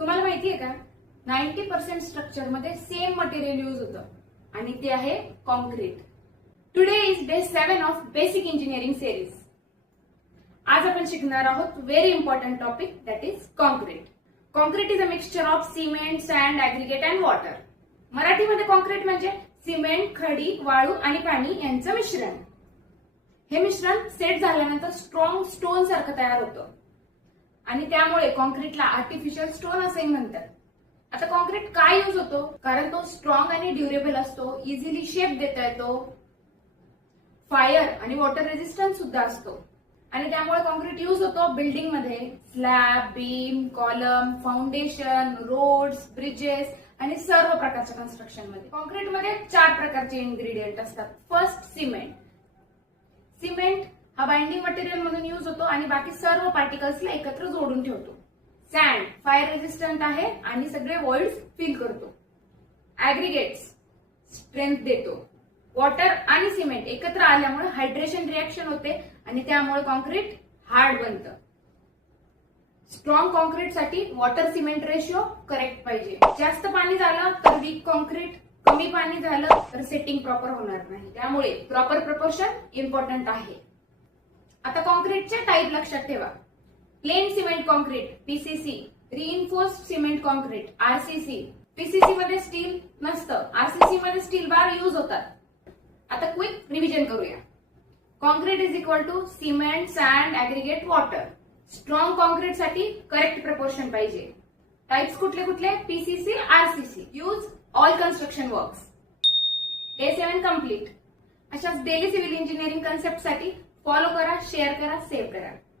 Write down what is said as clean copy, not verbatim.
तुम्हाला माहितीये का 90% स्ट्रक्चर मध्ये सेम मटेरियल यूज होतं आणि ते आहे concrete. Today is day 7 of basic engineering series. आज आपण शिकणार आहोत very important topic that is concrete. Concrete is a mixture of cement, sand, aggregate and water. मराठीमध्ये कॉन्क्रीट म्हणजे सिमेंट, खडी, वाळू आणि पाणी यांचं मिश्रण. हे मिश्रण सेट झाल्यानंतर स्ट्रॉंग स्टोन सारखं तयार होतं आणि त्यामुळे कॉन्क्रीटला आर्टिफिशियल स्टोन असेही म्हणतात. आता कॉन्क्रीट काय यूज होतो? कारण तो स्ट्रॉंग आणि ड्युरेबल असतो, इझिली शेप देता येतो, फायर आणि वॉटर रेजिस्टन्स सुद्धा असतो आणि त्यामुळे कॉन्क्रीट यूज होतो बिल्डिंग मध्ये. Slab, beam, column, foundation, roads, bridges आणि सर्व प्रकारच्या कन्स्ट्रक्शन मध्ये. कॉन्क्रीटमध्ये 4 प्रकारचे इन्ग्रेडियंट असतात. First, cement. सिमेंट हा बाइंडिंग मटेरियल म्हणून यूज होतो आणि बाकी सर्व पार्टिकल्सला एकत्र जोडून ठेवतो. सँड फायर रेजिस्टंट आहे आणि सगळे वॉइड्स फिल करतो. ऍग्रीगेट्स स्ट्रेंथ देतो. वॉटर आणि सिमेंट एकत्र आल्यामुळे हायड्रेशन रिएक्शन होते आणि त्यामुळे कॉन्क्रीट हार्ड बनतं. स्ट्रॉंग कॉन्क्रीट साठी वॉटर सिमेंट रेशिओ करेक्ट पाहिजे. जास्त पाणी झालं तर वीक कॉन्क्रीट, कमी पाणी झालं तर सेटिंग प्रॉपर होणार नाही. त्यामुळे प्रॉपर प्रपोर्शन इम्पॉर्टंट आहे. आता कॉन्क्रीटचे टाईप लक्षात ठेवा. Plain cement concrete PCC, reinforced cement concrete RCC. PCC मध्ये स्टील नसतं, आरसीसी मध्ये स्टील बार यूज होतात. आता क्विक रिव्हिजन करूया. Concrete is equal to cement, sand, aggregate, water. Strong concrete साठी करेक्ट प्रपोर्शन पाहिजे. टाइप्स कुठले कुठले? PCC, RCC. Use all construction works. Day 7 complete. अशाच डेली सिव्हिल इंजिनिअरिंग कन्सेप्ट साठी फॉलो करा, शेअर करा, सेव्ह करा.